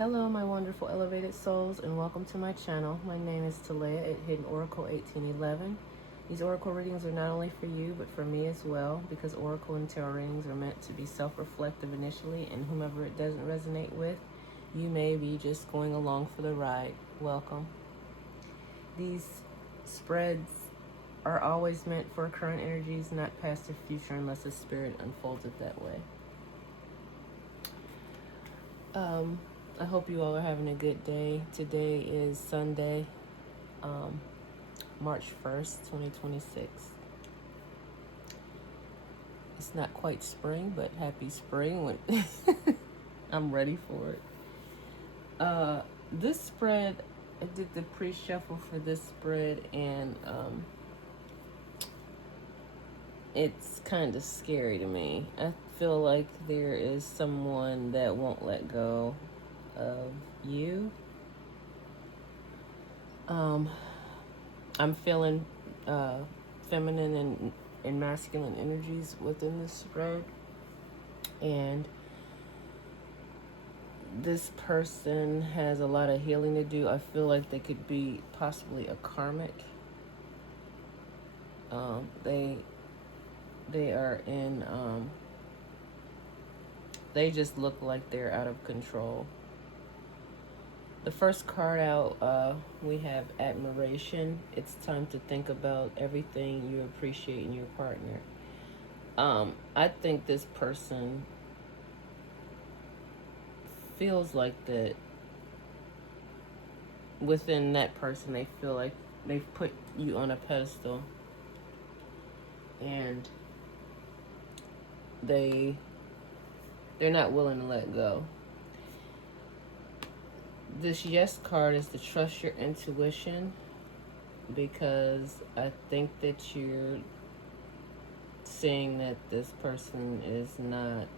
Hello, my wonderful elevated souls, and welcome to my channel. My name is Talea at Hidden Oracle 1811. These oracle readings are not only for you, but for me as well, because oracle and tarot readings are meant to be self-reflective initially, and whomever it doesn't resonate with, you may be just going along for the ride. Welcome. These spreads are always meant for current energies, not past or future, unless the spirit unfolds it that way. I hope you all are having a good day. Today is Sunday, March 1st, 2026. It's not quite spring, but happy spring when I'm ready for it. This spread, I did the pre-shuffle for this spread, and it's kind of scary to me. I feel like there is someone that won't let go of you. I'm feeling feminine and masculine energies within this spread, and this person has a lot of healing to do. I feel like they could be possibly a karmic. They are in they just look like they're out of control. The first card out, we have admiration. It's time to think about everything you appreciate in your partner. I think this person feels like that within that person, they feel like they've put you on a pedestal, and they're not willing to let go. This yes card is to trust your intuition, because I think that you're seeing that this person is not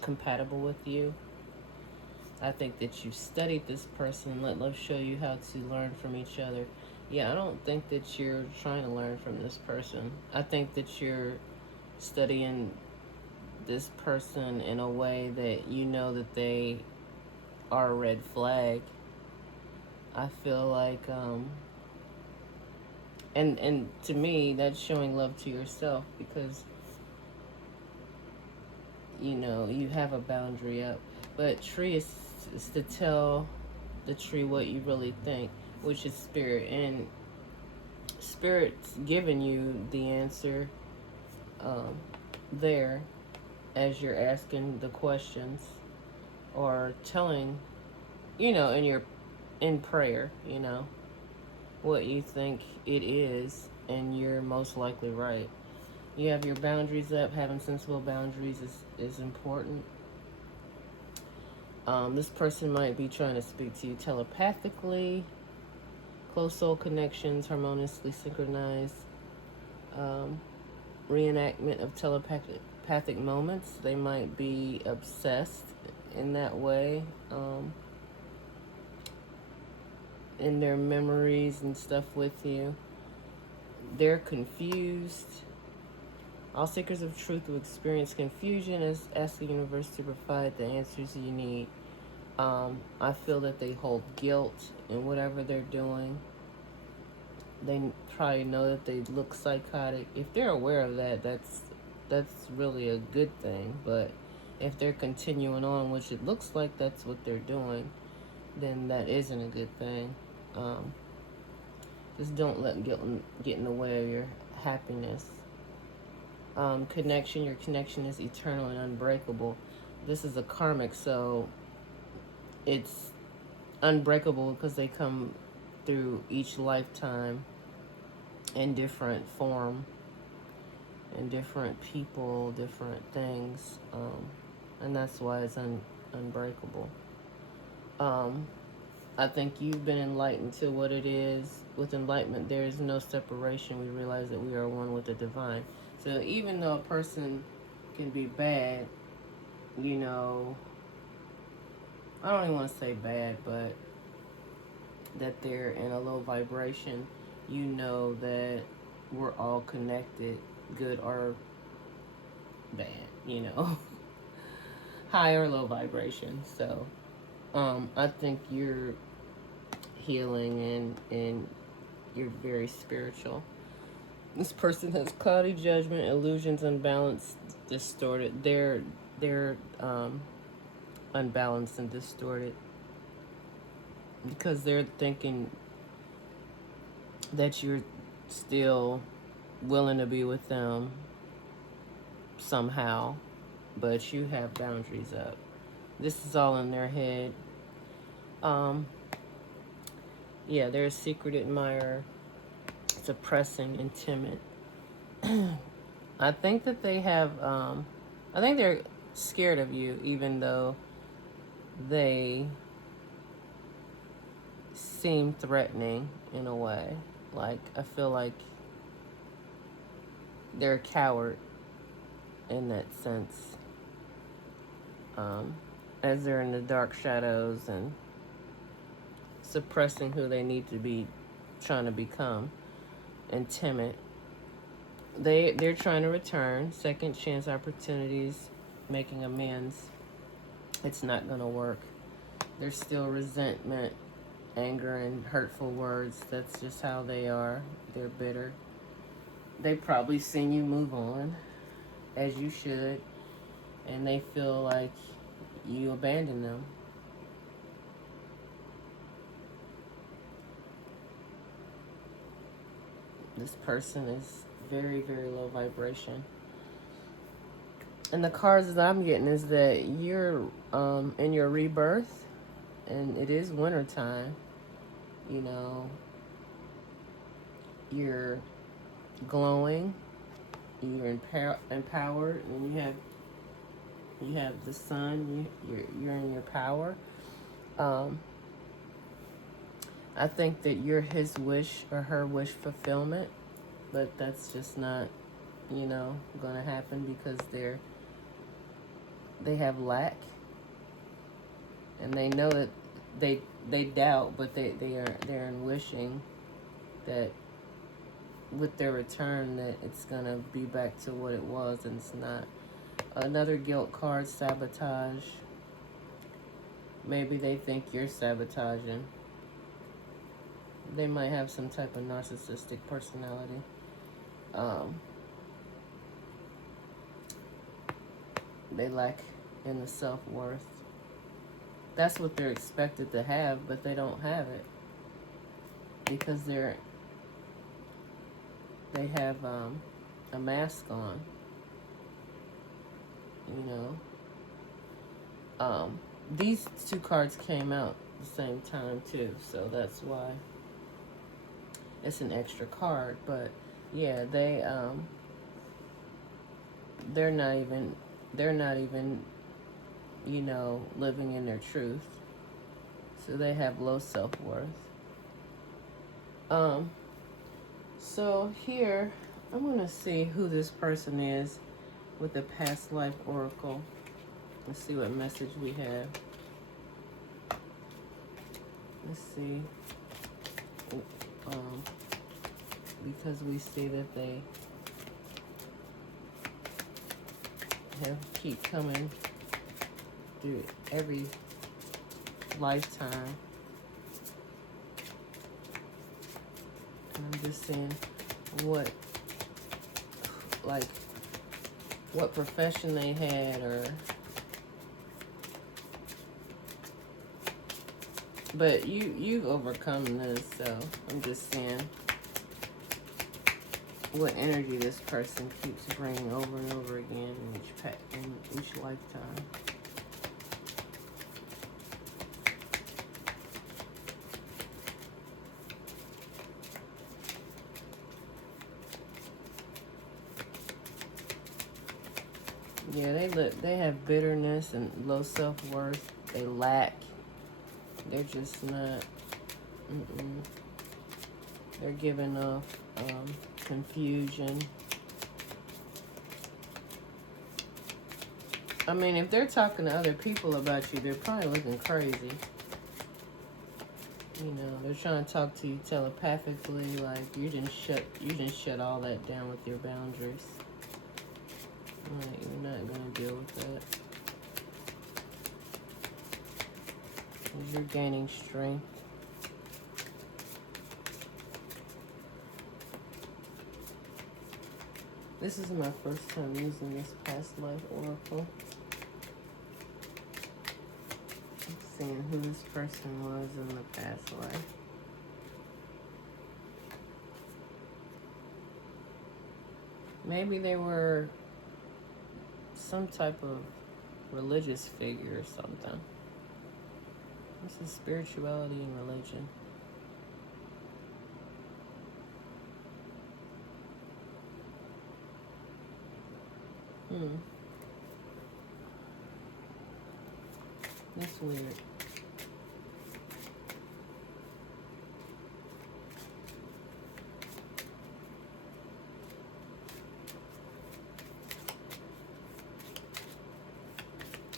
compatible with you. I think that you studied this person, let love show you how to learn from each other. Yeah, I don't think that you're trying to learn from this person. I think that you're studying this person in a way that you know that they are a red flag. I feel like and to me that's showing love to yourself, because you know you have a boundary up. But tree is to tell the tree what you really think, which is spirit, and spirit's giving you the answer there as you're asking the questions, or telling, you know, in prayer, you know, what you think it is, and you're most likely right. You have your boundaries up. Having sensible boundaries is important. This person might be trying to speak to you telepathically. Close soul connections, harmoniously synchronized. Reenactment of telepathic moments. They might be obsessed in that way. In their memories and stuff with you. They're confused. All seekers of truth will experience confusion as ask the universe to provide the answers you need. I feel that they hold guilt in whatever they're doing. They probably know that they look psychotic. If they're aware of that, that's really a good thing. But if they're continuing on, which it looks like that's what they're doing, then that isn't a good thing. Just don't let guilt get in the way of your happiness. Connection, your connection is eternal and unbreakable. This is a karmic, so it's unbreakable because they come through each lifetime in different form, and different people, different things, and that's why it's unbreakable. I think you've been enlightened to what it is. With enlightenment, there is no separation. We realize that we are one with the divine. So even though a person can be bad, you know, I don't even want to say bad, but that they're in a low vibration, you know that we're all connected, good or bad, you know. high or low vibration. So I think you're healing and you're very spiritual. This person has cloudy judgment, illusions, unbalanced, distorted. They're unbalanced and distorted because they're thinking that you're still willing to be with them somehow, but you have boundaries up. This is all in their head. Yeah, they're a secret admirer, suppressing and timid. I think that they have, I think they're scared of you, even though they seem threatening in a way. Like, I feel like they're a coward in that sense. As they're in the dark shadows and suppressing who they need to be trying to become, and timid. They're trying to return, second chance opportunities, making amends. It's not gonna work. There's still resentment, anger, and hurtful words. That's just how they are. They're bitter. They've probably seen you move on, as you should, and they feel like you abandoned them. This person is very, very low vibration. And the cards that I'm getting is that you're in your rebirth, and it is winter time. You know, you're glowing, you're empowered, and you have the sun. You're in your power. I think that you're his wish or her wish fulfillment, but that's just not, going to happen because they have lack, and they know that they doubt, but they're in wishing that with their return that it's gonna be back to what it was, and it's not. Another guilt card, sabotage. Maybe they think you're sabotaging. They might have some type of narcissistic personality. They lack in the self-worth. That's what they're expected to have, but they don't have it because they have a mask on. These two cards came out at the same time too, so that's why it's an extra card. But yeah, they're not even living in their truth, so they have low self-worth. So here I'm gonna see who this person is with the past life oracle. Let's see what message we have. Let's see. Because we see that they keep coming through every lifetime. And I'm just saying what profession they had, but you've overcome this, so I'm just saying what energy this person keeps bringing over and over again in each lifetime. Yeah, they have bitterness and low self-worth. They lack. They're just not. They're giving off confusion. I mean, if they're talking to other people about you, they're probably looking crazy. They're trying to talk to you telepathically, like you didn't shut all that down with your boundaries. Like, you're not gonna deal with that. as you're gaining strength. This is my first time using this past life oracle. I'm seeing who this person was in the past life. Maybe they were some type of religious figure or something. This is spirituality and religion. That's weird.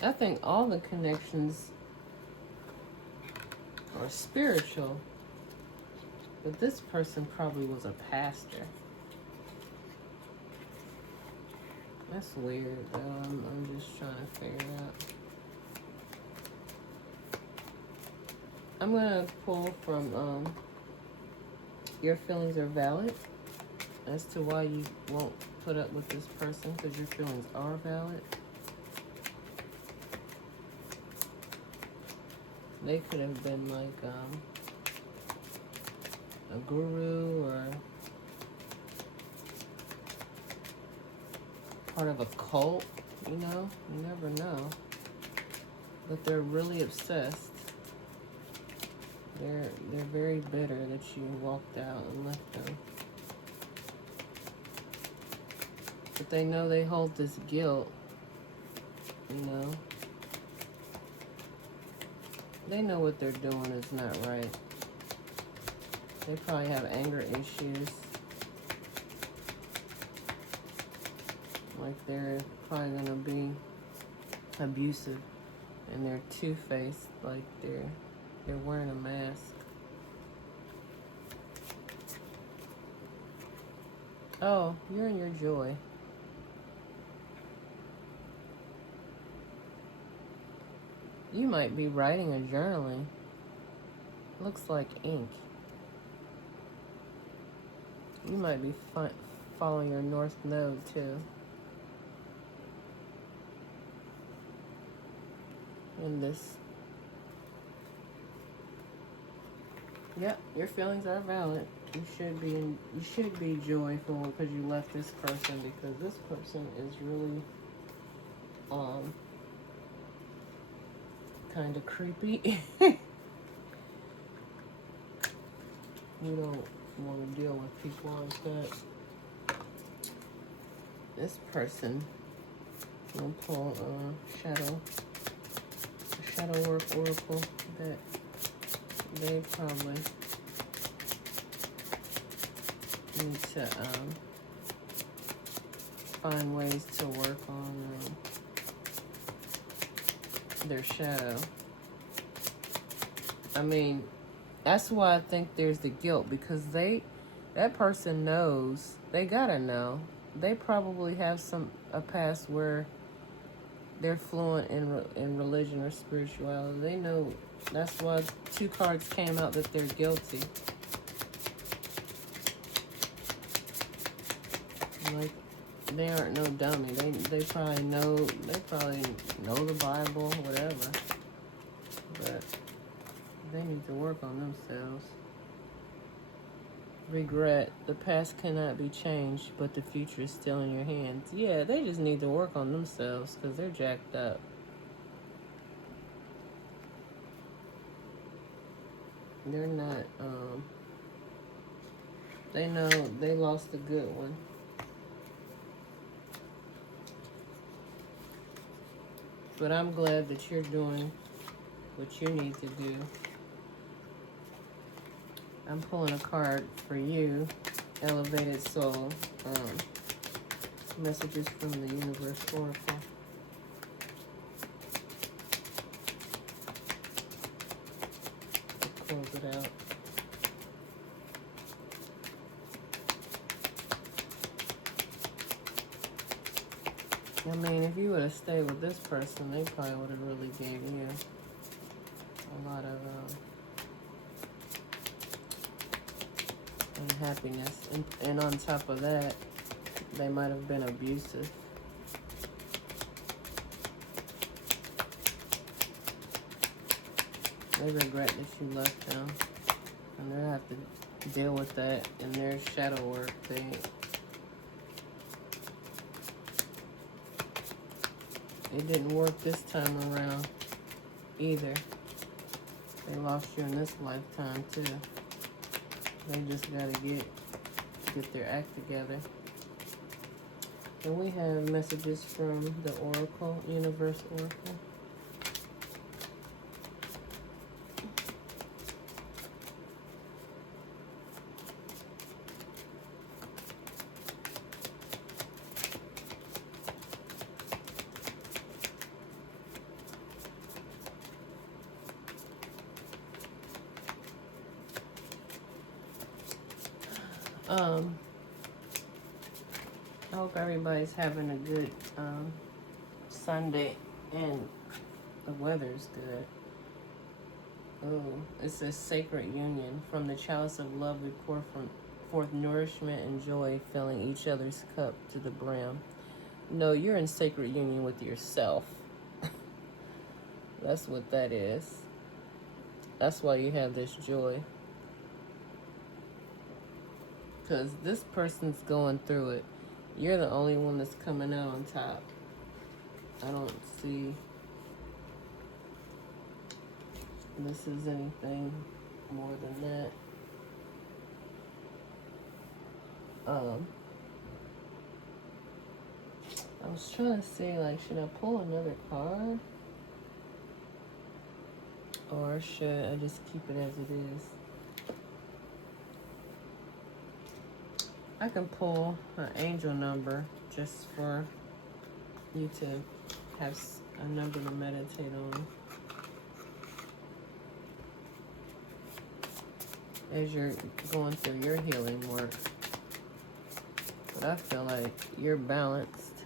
I think all the connections are spiritual, but this person probably was a pastor. That's weird, though. I'm just trying to figure it out. I'm going to pull from your feelings are valid as to why you won't put up with this person, because your feelings are valid. They could have been like a guru or part of a cult, you know? You never know. But they're really obsessed. They're very bitter that you walked out and left them. But they know they hold this guilt, you know? They know what they're doing is not right. They probably have anger issues. Like they're probably gonna be abusive, and they're two-faced. Like they're wearing a mask. Oh, you're in your joy. You might be writing or journaling. Looks like ink. You might be following your north node too. In this. Yep, your feelings are valid. You should be joyful because you left this person, because this person is really kind of creepy. You don't want to deal with people like that. This person will pull shadow work oracle that they probably need to find ways to work on their shadow. I mean, that's why I think there's the guilt, because that person knows. They gotta know. They probably have a past where they're fluent in religion or spirituality. They know. That's why 2 cards came out that they're guilty. Like, they aren't no dummy. They probably know the Bible, whatever. But they need to work on themselves. Regret. The past cannot be changed, but the future is still in your hands. Yeah, they just need to work on themselves because they're jacked up. They're not, they know they lost a good one. But I'm glad that you're doing what you need to do. I'm pulling a card for you, Elevated Soul. Messages from the Universe Oracle. Close it out. I mean, if you would have stayed with this person, they probably would have really gave you a lot of unhappiness. And on top of that, they might have been abusive. They regret that you left them. And they'll have to deal with that in their shadow work. It didn't work this time around either. They lost you in this lifetime too. They just gotta get their act together. And we have messages from the Oracle, Universe Oracle. I hope everybody's having a good Sunday and the weather's good. Oh, it says sacred union. From the chalice of love we pour forth nourishment and joy, filling each other's cup to the brim. No, you're in sacred union with yourself. That's what that is. That's why you have this joy. Because this person's going through it. You're the only one that's coming out on top. I don't see this is anything more than that. I was trying to see, like, should I pull another card? Or should I just keep it as it is? I can pull an angel number just for you to have a number to meditate on as you're going through your healing work. But I feel like you're balanced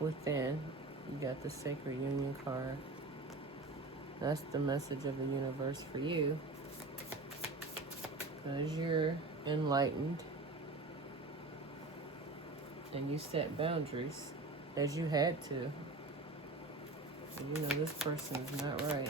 within. You got the Sacred Union card. That's the message of the universe for you. Because you're enlightened. And you set boundaries as you had to. And you know this person is not right.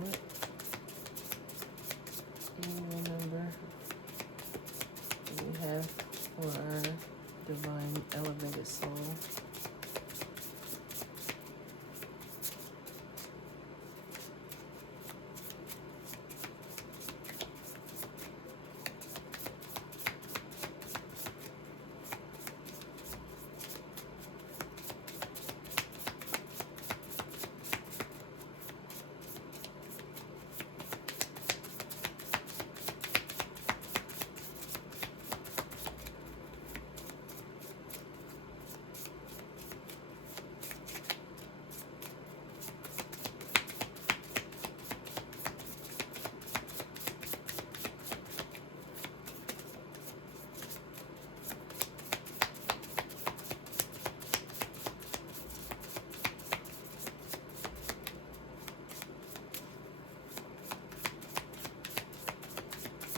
Let's see what number we have for our divine elevated soul.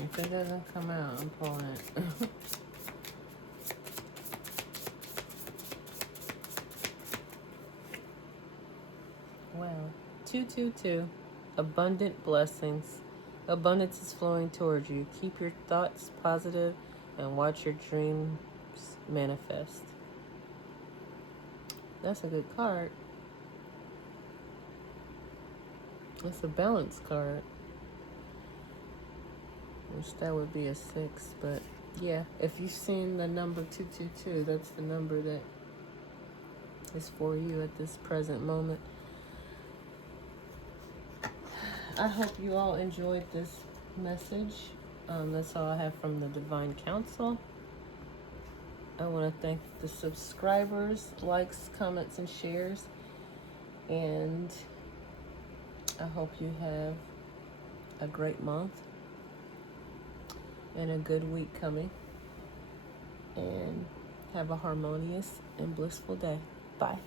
If it doesn't come out, I'm pulling it. Well, 222. Abundant blessings. Abundance is flowing towards you. Keep your thoughts positive and watch your dreams manifest. That's a good card. That's a balance card. Which that would be a 6, but yeah, if you've seen the number 222, that's the number that is for you at this present moment. I hope you all enjoyed this message. That's all I have from the Divine Council. I want to thank the subscribers, likes, comments, and shares. And I hope you have a great month and a good week coming. And have a harmonious and blissful day. Bye.